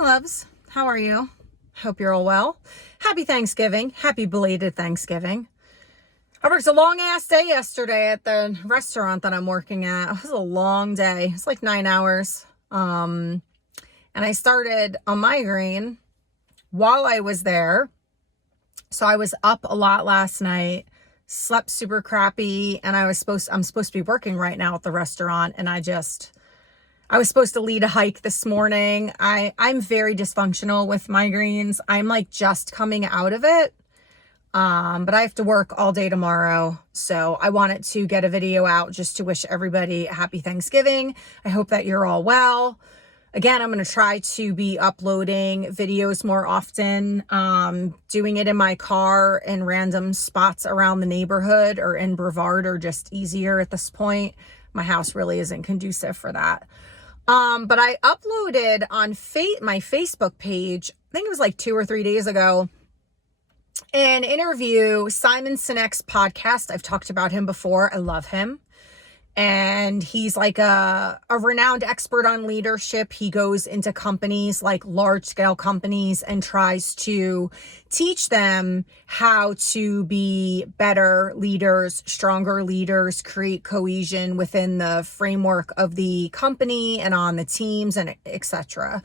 Loves, how are you? Hope you're all well. Happy Thanksgiving. Happy belated Thanksgiving. I worked a long ass day yesterday at the restaurant that I'm working at. It was a long day. It's like 9 hours. And I started a migraine while I was there. So I was up a lot last night, slept super crappy, and I'm supposed to be working right now at the restaurant, and I was supposed to lead a hike this morning. I'm very dysfunctional with migraines. I'm like just coming out of it. But I have to work all day tomorrow. So I wanted to get a video out just to wish everybody a happy Thanksgiving. I hope that you're all well. Again, I'm going to try to be uploading videos more often, doing it in my car in random spots around the neighborhood or in Brevard or just easier at this point. My house really isn't conducive for that. But I uploaded on my Facebook page, I think it was like 2 or 3 days ago, an interview, Simon Sinek's podcast. I've talked about him before. I love him. And he's like a renowned expert on leadership. He goes into companies, like large scale companies, and tries to teach them how to be better leaders, stronger leaders, create cohesion within the framework of the company and on the teams and etc.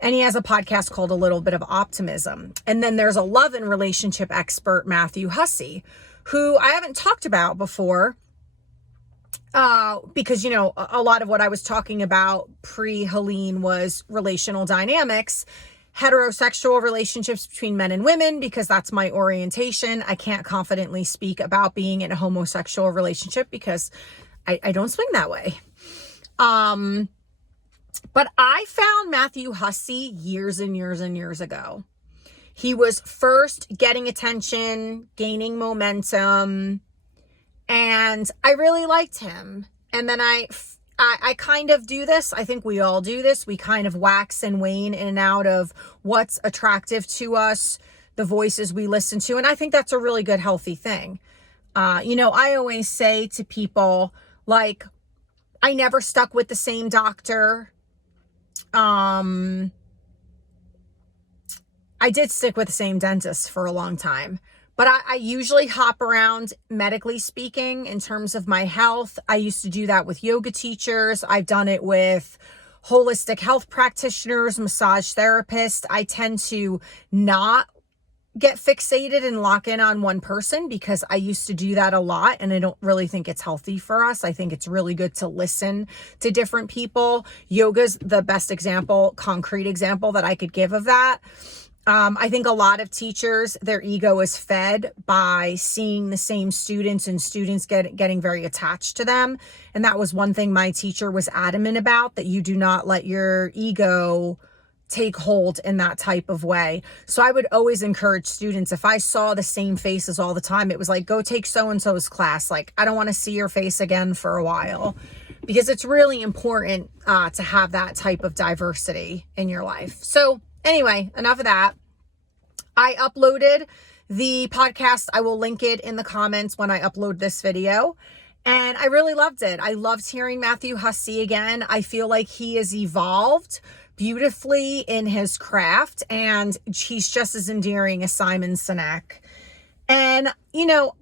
And he has a podcast called A Little Bit of Optimism. And then there's a love and relationship expert, Matthew Hussey, who I haven't talked about before. Because, a lot of what I was talking about pre-Helene was relational dynamics, heterosexual relationships between men and women, because that's my orientation. I can't confidently speak about being in a homosexual relationship because I don't swing that way. But I found Matthew Hussey years and years and years ago. He was first getting attention, gaining momentum, and I really liked him. And then I kind of do this. I think we all do this. We kind of wax and wane in and out of what's attractive to us, the voices we listen to. And I think that's a really good, healthy thing. I always say to people, like, I never stuck with the same doctor. I did stick with the same dentist for a long time. But I usually hop around, medically speaking, in terms of my health. I used to do that with yoga teachers. I've done it with holistic health practitioners, massage therapists. I tend to not get fixated and lock in on one person because I used to do that a lot, and I don't really think it's healthy for us. I think it's really good to listen to different people. Yoga's the best example, concrete example that I could give of that. I think a lot of teachers, their ego is fed by seeing the same students and students getting very attached to them. And that was one thing my teacher was adamant about, that you do not let your ego take hold in that type of way. So I would always encourage students, if I saw the same faces all the time, it was like, go take so-and-so's class. Like, I don't want to see your face again for a while, because it's really important to have that type of diversity in your life. So anyway, enough of that. I uploaded the podcast. I will link it in the comments when I upload this video. And I really loved it. I loved hearing Matthew Hussey again. I feel like he has evolved beautifully in his craft, and he's just as endearing as Simon Sinek. And,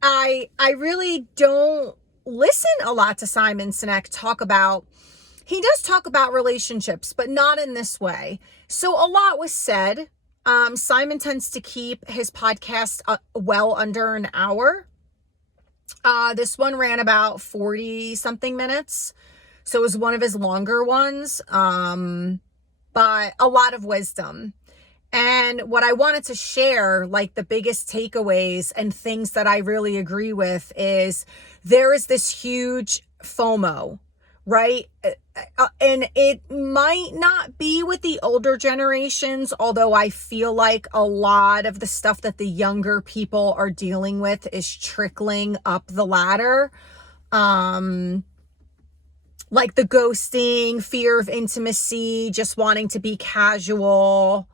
I really don't listen a lot to Simon Sinek he does talk about relationships, but not in this way. So a lot was said. Simon tends to keep his podcast well under an hour. This one ran about 40 something minutes. So it was one of his longer ones. But a lot of wisdom. And what I wanted to share, like the biggest takeaways and things that I really agree with, is there is this huge FOMO, right? And it might not be with the older generations, although I feel like a lot of the stuff that the younger people are dealing with is trickling up the ladder. Like the ghosting, fear of intimacy, just wanting to be casual,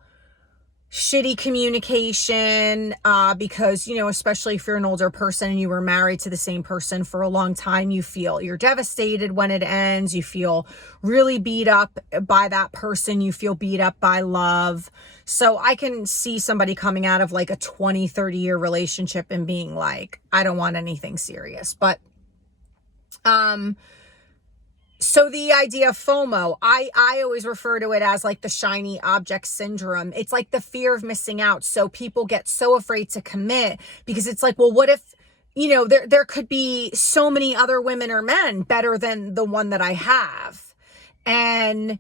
shitty communication, because, especially if you're an older person and you were married to the same person for a long time, you're devastated when it ends. You feel really beat up by that person. You feel beat up by love. So I can see somebody coming out of like a 20, 30-year relationship and being like, I don't want anything serious. But, so the idea of FOMO, I always refer to it as like the shiny object syndrome. It's like the fear of missing out. So people get so afraid to commit because it's like, well, what if, there could be so many other women or men better than the one that I have. And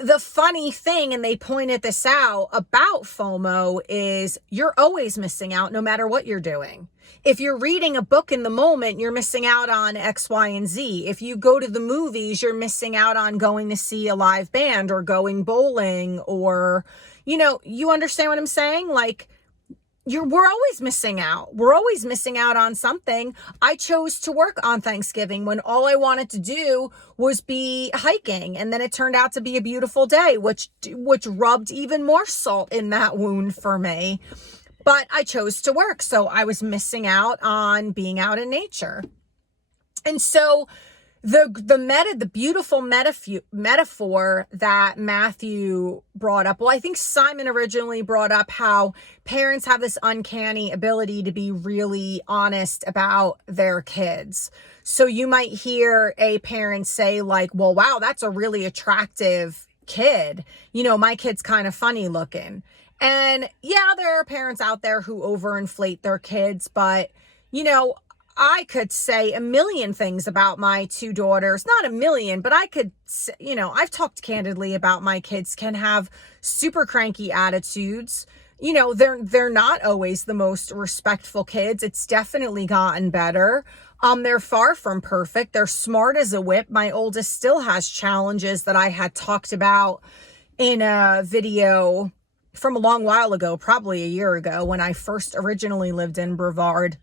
the funny thing, and they pointed this out about FOMO, is you're always missing out no matter what you're doing. If you're reading a book in the moment, you're missing out on X, Y, and Z. If you go to the movies, you're missing out on going to see a live band or going bowling, or, you understand what I'm saying? Like, we're always missing out. We're always missing out on something. I chose to work on Thanksgiving when all I wanted to do was be hiking. And then it turned out to be a beautiful day, which rubbed even more salt in that wound for me. But I chose to work. So I was missing out on being out in nature. And so the beautiful metaphor that Matthew brought up. Well, I think Simon originally brought up how parents have this uncanny ability to be really honest about their kids. So you might hear a parent say like, well, wow, that's a really attractive kid. My kid's kind of funny looking. And yeah, there are parents out there who overinflate their kids, but I could say a million things about my two daughters, not a million, but I could, I've talked candidly about my kids can have super cranky attitudes. They're not always the most respectful kids. It's definitely gotten better. They're far from perfect. They're smart as a whip. My oldest still has challenges that I had talked about in a video from a long while ago, probably a year ago, when I first originally lived in Brevard.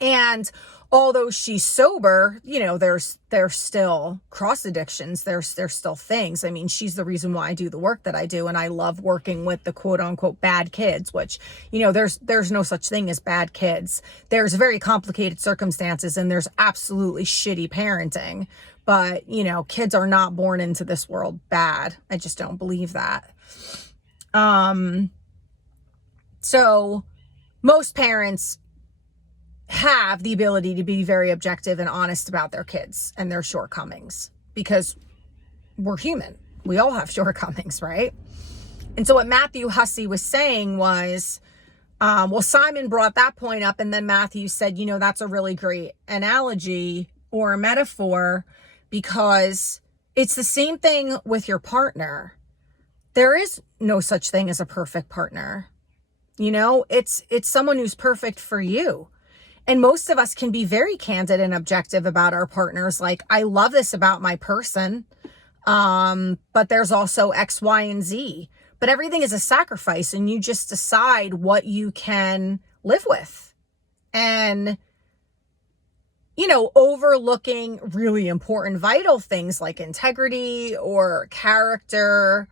And although she's sober, there's still cross addictions. There's still things. I mean, she's the reason why I do the work that I do. And I love working with the quote unquote bad kids, which, there's no such thing as bad kids. There's very complicated circumstances and there's absolutely shitty parenting. But, kids are not born into this world bad. I just don't believe that. So most parents have the ability to be very objective and honest about their kids and their shortcomings because we're human. We all have shortcomings, right? And so what Matthew Hussey was saying was, Simon brought that point up and then Matthew said, that's a really great analogy or a metaphor because it's the same thing with your partner. There is no such thing as a perfect partner. It's someone who's perfect for you. And most of us can be very candid and objective about our partners. Like, I love this about my person, but there's also X, Y, and Z. But everything is a sacrifice, and you just decide what you can live with. And, overlooking really important, vital things like integrity or character,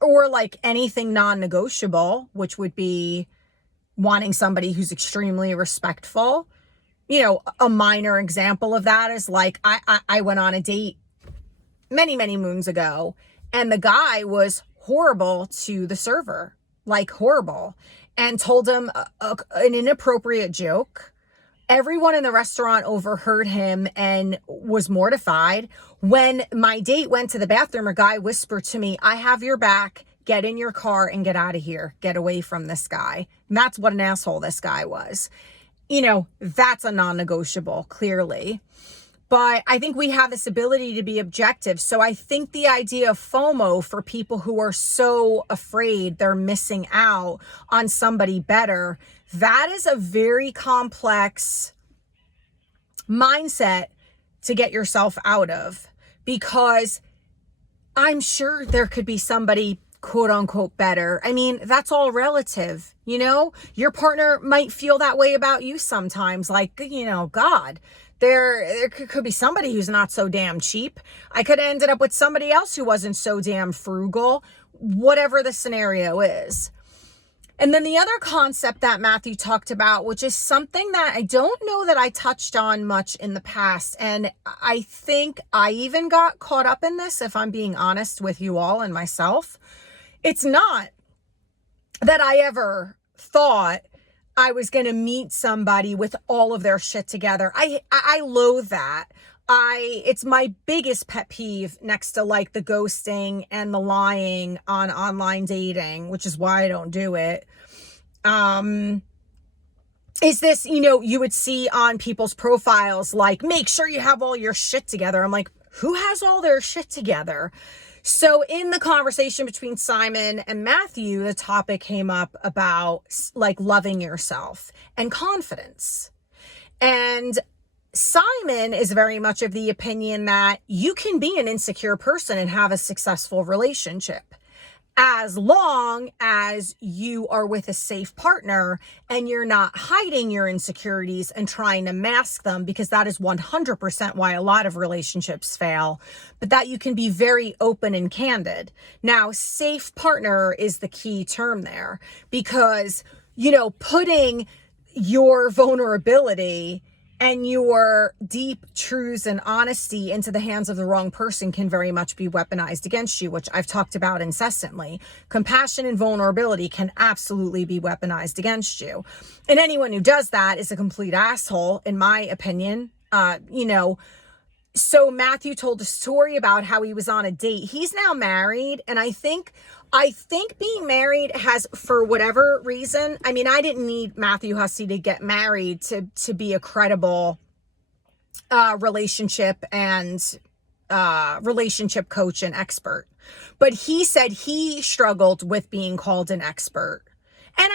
or like anything non-negotiable, which would be wanting somebody who's extremely respectful. A minor example of that is like, I went on a date many, many moons ago, and the guy was horrible to the server, like horrible, and told him an inappropriate joke. Everyone in the restaurant overheard him and was mortified. When my date went to the bathroom, a guy whispered to me, "I have your back. Get in your car and get out of here. Get away from this guy." And that's what an asshole this guy was. That's a non-negotiable, clearly. But I think we have this ability to be objective. So I think the idea of FOMO for people who are so afraid they're missing out on somebody better, that is a very complex mindset to get yourself out of, because I'm sure there could be somebody quote unquote better. I mean, that's all relative. Your partner might feel that way about you sometimes, like, God, There could be somebody who's not so damn cheap. I could have ended up with somebody else who wasn't so damn frugal, whatever the scenario is. And then the other concept that Matthew talked about, which is something that I don't know that I touched on much in the past. And I think I even got caught up in this, if I'm being honest with you all and myself. It's not that I ever thought I was going to meet somebody with all of their shit together. I loathe that. It's my biggest pet peeve next to like the ghosting and the lying on online dating, which is why I don't do it. Is this, you would see on people's profiles, like, make sure you have all your shit together. I'm like, who has all their shit together? So in the conversation between Simon and Matthew, the topic came up about like loving yourself and confidence. And Simon is very much of the opinion that you can be an insecure person and have a successful relationship as long as you are with a safe partner and you're not hiding your insecurities and trying to mask them, because that is 100% why a lot of relationships fail, but that you can be very open and candid. Now, safe partner is the key term there, because, putting your vulnerability and your deep truths and honesty into the hands of the wrong person can very much be weaponized against you, which I've talked about incessantly. Compassion and vulnerability can absolutely be weaponized against you. And anyone who does that is a complete asshole, in my opinion. So Matthew told a story about how he was on a date. He's now married, and I think being married has, for whatever reason, I didn't need Matthew Hussey to get married to be a credible relationship and relationship coach and expert. But he said he struggled with being called an expert. And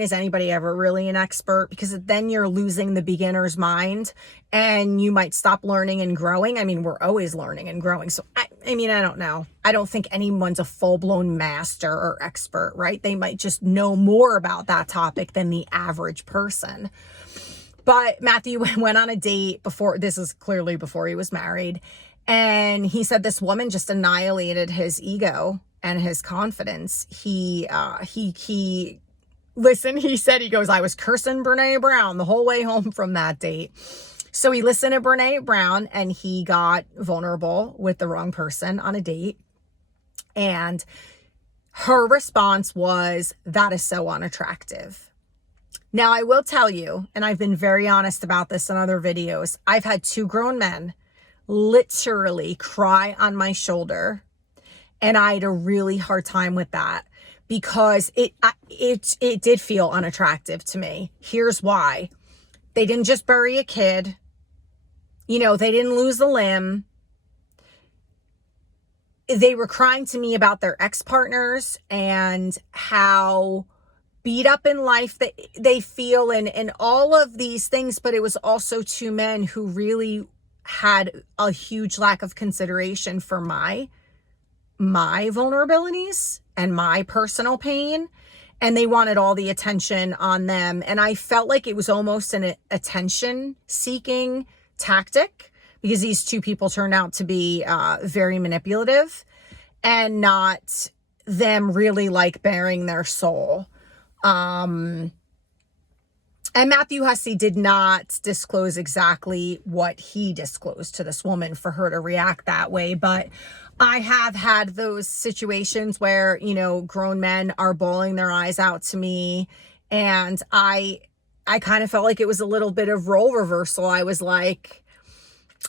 is anybody ever really an expert? Because then you're losing the beginner's mind and you might stop learning and growing. We're always learning and growing. So, I don't know. I don't think anyone's a full-blown master or expert, right? They might just know more about that topic than the average person. But Matthew went on a date this is clearly before he was married. And he said this woman just annihilated his ego and his confidence. He said, he goes, I was cursing Brene Brown the whole way home from that date. So he listened to Brene Brown and he got vulnerable with the wrong person on a date. And her response was, that is so unattractive. Now, I will tell you, and I've been very honest about this in other videos, I've had 2 grown men literally cry on my shoulder. And I had a really hard time with that because it did feel unattractive to me. Here's why. They didn't just bury a kid. They didn't lose a limb. They were crying to me about their ex-partners and how beat up in life that they feel and all of these things. But it was also 2 men who really had a huge lack of consideration for my vulnerabilities and my personal pain, and they wanted all the attention on them. And I felt like it was almost an attention seeking tactic, because these 2 people turned out to be very manipulative and not them really like bearing their soul. And Matthew Hussey did not disclose exactly what he disclosed to this woman for her to react that way. But I have had those situations where, grown men are bawling their eyes out to me. And I kind of felt like it was a little bit of role reversal. I was like,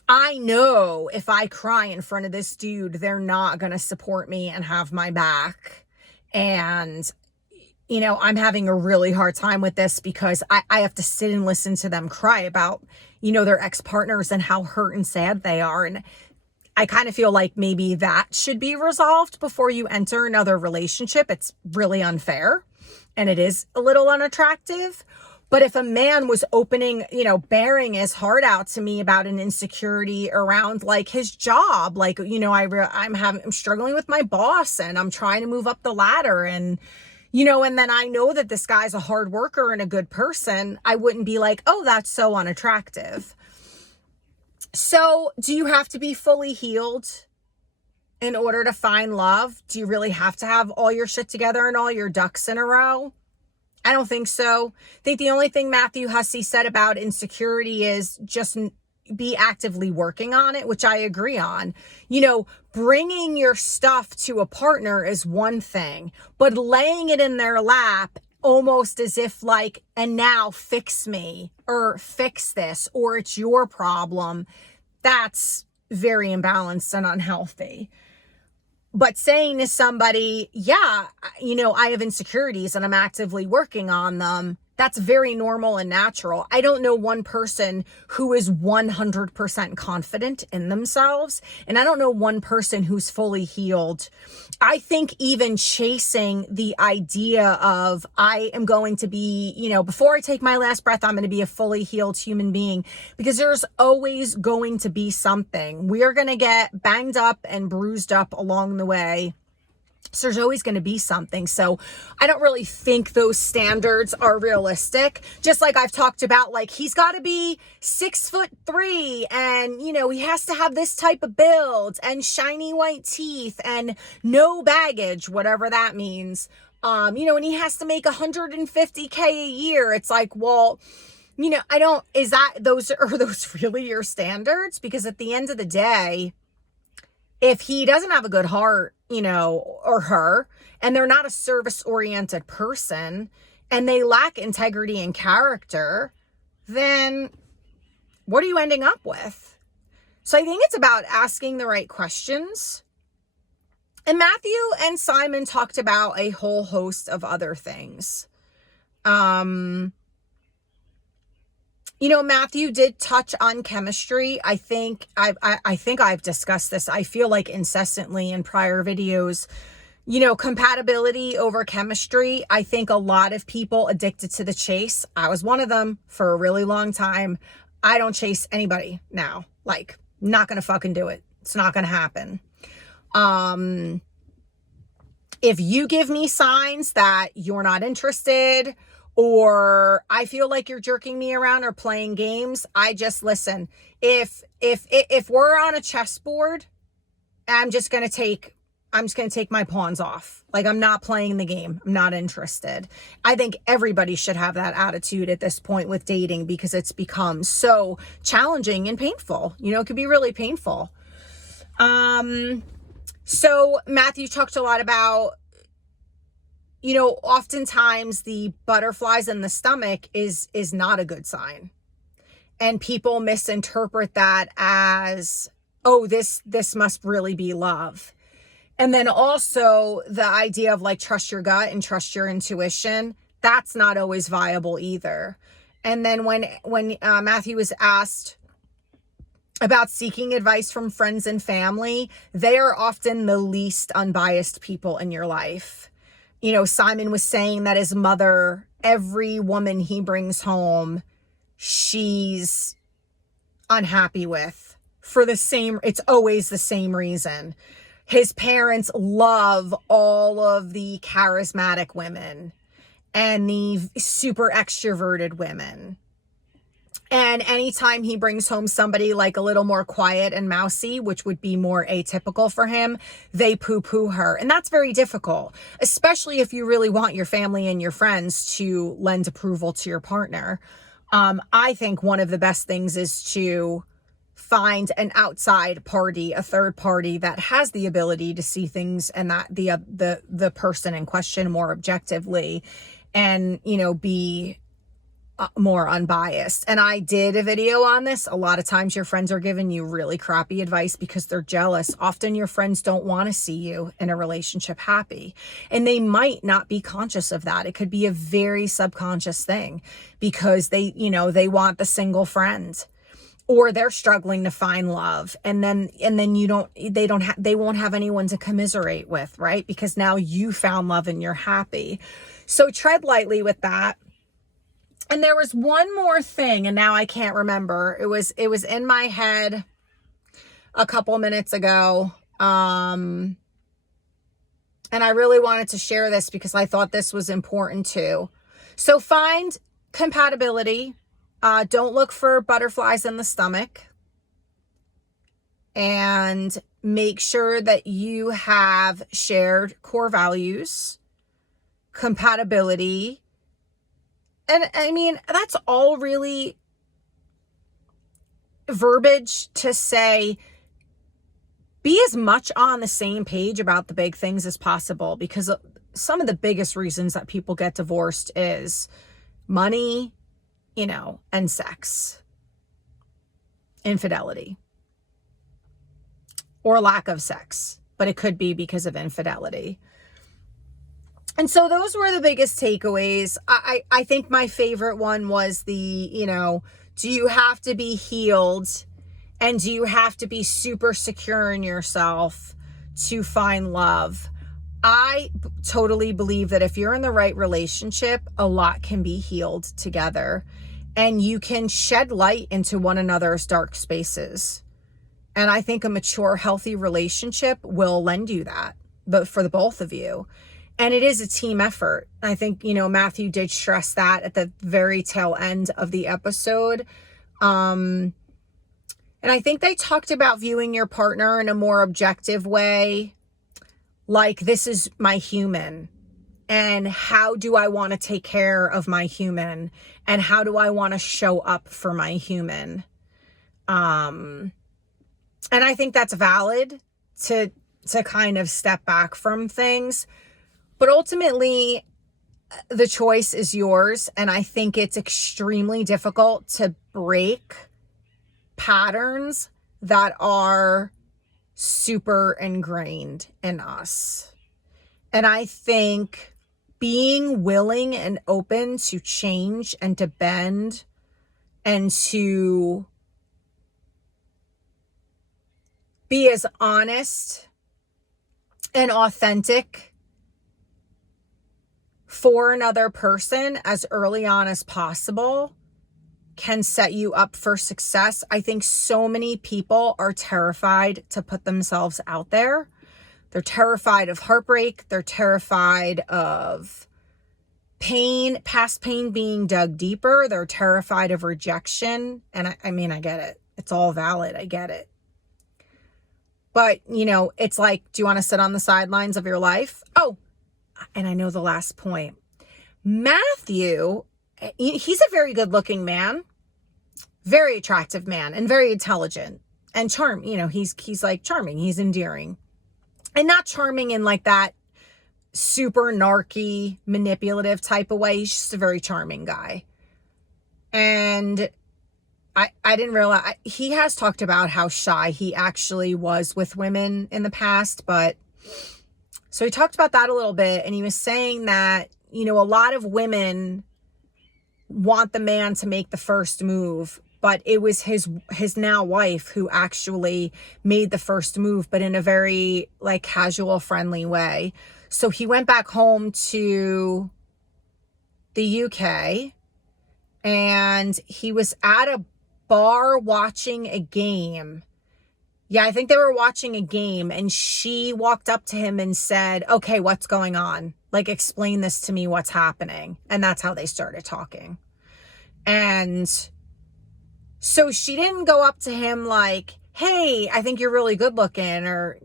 I know if I cry in front of this dude, they're not going to support me and have my back. And I'm having a really hard time with this because I have to sit and listen to them cry about, their ex-partners and how hurt and sad they are. And I kind of feel like maybe that should be resolved before you enter another relationship. It's really unfair and it is a little unattractive. But if a man was opening, bearing his heart out to me about an insecurity around like his job, like, I'm struggling with my boss and I'm trying to move up the ladder and, And then I know that this guy's a hard worker and a good person, I wouldn't be like, oh, that's so unattractive. So do you have to be fully healed in order to find love? Do you really have to have all your shit together and all your ducks in a row? I don't think so. I think the only thing Matthew Hussey said about insecurity is just be actively working on it, which I agree on. Bringing your stuff to a partner is one thing, but laying it in their lap almost as if like, and now fix me or fix this, or it's your problem, that's very imbalanced and unhealthy. But saying to somebody, yeah, I have insecurities and I'm actively working on them, that's very normal and natural. I don't know one person who is 100% confident in themselves. And I don't know one person who's fully healed. I think even chasing the idea of I am going to be, before I take my last breath, I'm going to be a fully healed human being, because there's always going to be something. We're going to get banged up and bruised up along the way. So there's always going to be something. So I don't really think those standards are realistic. Just like I've talked about, like he's got to be 6'3" and, he has to have this type of build and shiny white teeth and no baggage, whatever that means. And he has to make $150K a year. It's like, well, are those really your standards? Because at the end of the day, if he doesn't have a good heart, or her, and they're not a service-oriented person, and they lack integrity and character, then what are you ending up with? So I think it's about asking the right questions. And Matthew and Simon talked about a whole host of other things. Matthew did touch on chemistry. I think I've discussed this, I feel like incessantly in prior videos. Compatibility over chemistry. I think a lot of people addicted to the chase. I was one of them for a really long time. I don't chase anybody now. Like, not gonna fucking do it. It's not gonna happen. If you give me signs that you're not interested, or I feel like you're jerking me around or playing games, I just listen. If we're on a chessboard, I'm just going to take my pawns off. Like, I'm not playing the game. I'm not interested. I think everybody should have that attitude at this point with dating, because it's become so challenging and painful. It could be really painful. So Matthew talked a lot about, oftentimes the butterflies in the stomach is not a good sign. And people misinterpret that as, oh, this must really be love. And then also the idea of like, trust your gut and trust your intuition. That's not always viable either. And then when Matthew was asked about seeking advice from friends and family, they are often the least unbiased people in your life. Simon was saying that his mother, every woman he brings home, she's unhappy with it's always the same reason. His parents love all of the charismatic women and the super extroverted women. And anytime he brings home somebody like a little more quiet and mousy, which would be more atypical for him, they poo-poo her. And that's very difficult, especially if you really want your family and your friends to lend approval to your partner. I think one of the best things is to find an outside party, a third party that has the ability to see things and that the person in question more objectively, and, be more unbiased. And I did a video on this. A lot of times your friends are giving you really crappy advice because they're jealous. Often your friends don't want to see you in a relationship happy, and they might not be conscious of that. It could be a very subconscious thing because they they want the single friend, or they're struggling to find love, and then they won't have anyone to commiserate with, right? Because now you found love and you're happy. So tread lightly with that. And there was one more thing, and now I can't remember. It was in my head a couple minutes ago. And And I really wanted to share this because I thought this was important too. So find compatibility. Don't look for butterflies in the stomach. And make sure that you have shared core values, compatibility. And I mean, that's all really verbiage to say, be as much on the same page about the big things as possible, because some of the biggest reasons that people get divorced is money, and sex, infidelity, or lack of sex, but it could be because of infidelity. And so those were the biggest takeaways. I think my favorite one was do you have to be healed and do you have to be super secure in yourself to find love? I totally believe that if you're in the right relationship, a lot can be healed together and you can shed light into one another's dark spaces. And I think a mature, healthy relationship will lend you that, but for the both of you. And it is a team effort. I think, Matthew did stress that at the very tail end of the episode. And I think they talked about viewing your partner in a more objective way. Like, this is my human. And how do I want to take care of my human? And how do I want to show up for my human? And I think that's valid to kind of step back from things. But ultimately, the choice is yours. And I think it's extremely difficult to break patterns that are super ingrained in us. And I think being willing and open to change and to bend and to be as honest and authentic for another person as early on as possible can set you up for success. I think so many people are terrified to put themselves out there. They're terrified of heartbreak. They're terrified of pain, past pain being dug deeper. They're terrified of rejection. And I mean, I get it. It's all valid. I get it. But, it's like, do you want to sit on the sidelines of your life? Oh, and I know the last point. Matthew, he's a very good looking man, very attractive man, and very intelligent and he's like charming. He's endearing, and not charming in like that super narky, manipulative type of way. He's just a very charming guy. And I didn't realize, he has talked about how shy he actually was with women in the past, so he talked about that a little bit, and he was saying that, a lot of women want the man to make the first move, but it was his now wife who actually made the first move, but in a very like casual, friendly way. So he went back home to the UK and he was at a bar watching a game. Yeah, I think they were watching a game, and she walked up to him and said, okay, what's going on? Like, explain this to me, what's happening? And that's how they started talking. And so she didn't go up to him like, hey, I think you're really good looking, or,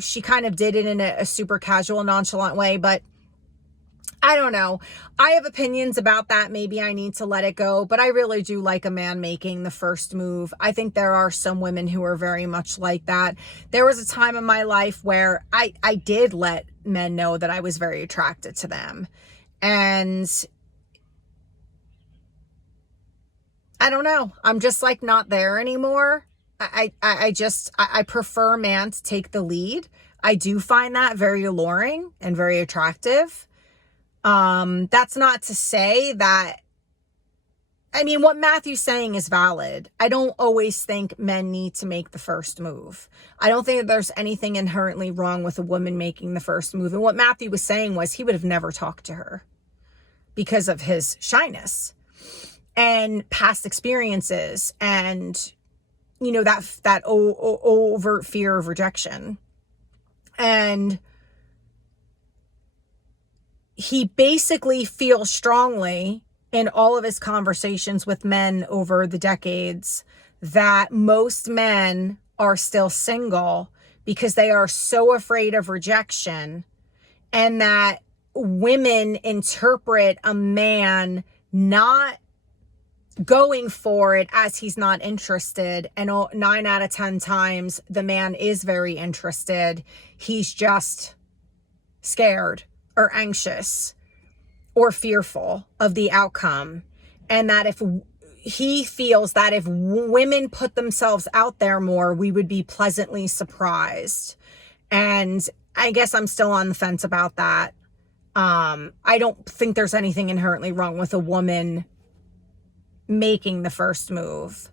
she kind of did it in a super casual, nonchalant way, but I don't know. I have opinions about that. Maybe I need to let it go, but I really do like a man making the first move. I think there are some women who are very much like that. There was a time in my life where I did let men know that I was very attracted to them. And I don't know. I'm just like not there anymore. I prefer a man to take the lead. I do find that very alluring and very attractive. That's not to say that, what Matthew's saying is valid. I don't always think men need to make the first move. I don't think that there's anything inherently wrong with a woman making the first move. And what Matthew was saying was he would have never talked to her because of his shyness and past experiences and, that overt fear of rejection. And he basically feels strongly in all of his conversations with men over the decades that most men are still single because they are so afraid of rejection, and that women interpret a man not going for it as he's not interested. And 9 out of 10 times the man is very interested. He's just scared or anxious or fearful of the outcome. And that if he feels that if women put themselves out there more, we would be pleasantly surprised. And I guess I'm still on the fence about that. I don't think there's anything inherently wrong with a woman making the first move.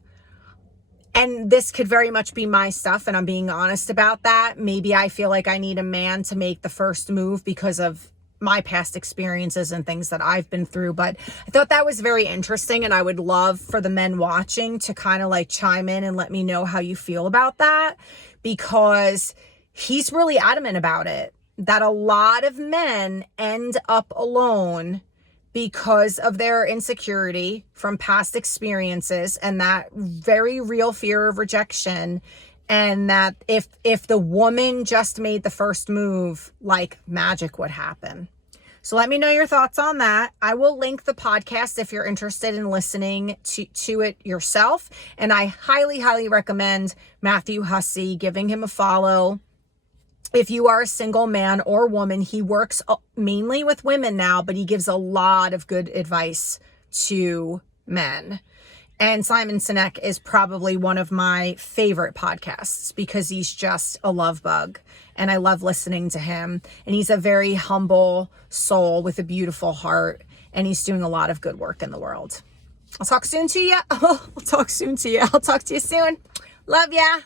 And this could very much be my stuff, and I'm being honest about that. Maybe I feel like I need a man to make the first move because of my past experiences and things that I've been through. But I thought that was very interesting, and I would love for the men watching to kind of like chime in and let me know how you feel about that, because he's really adamant about it, that a lot of men end up alone because of their insecurity from past experiences and that very real fear of rejection. And that if the woman just made the first move, like magic would happen. So let me know your thoughts on that. I will link the podcast if you're interested in listening to it yourself. And I highly, highly recommend Matthew Hussey, giving him a follow. If you are a single man or woman, he works mainly with women now, but he gives a lot of good advice to men. And Simon Sinek is probably one of my favorite podcasts because he's just a love bug, and I love listening to him. And he's a very humble soul with a beautiful heart, and he's doing a lot of good work in the world. I'll talk soon to you. I'll talk to you soon. Love ya.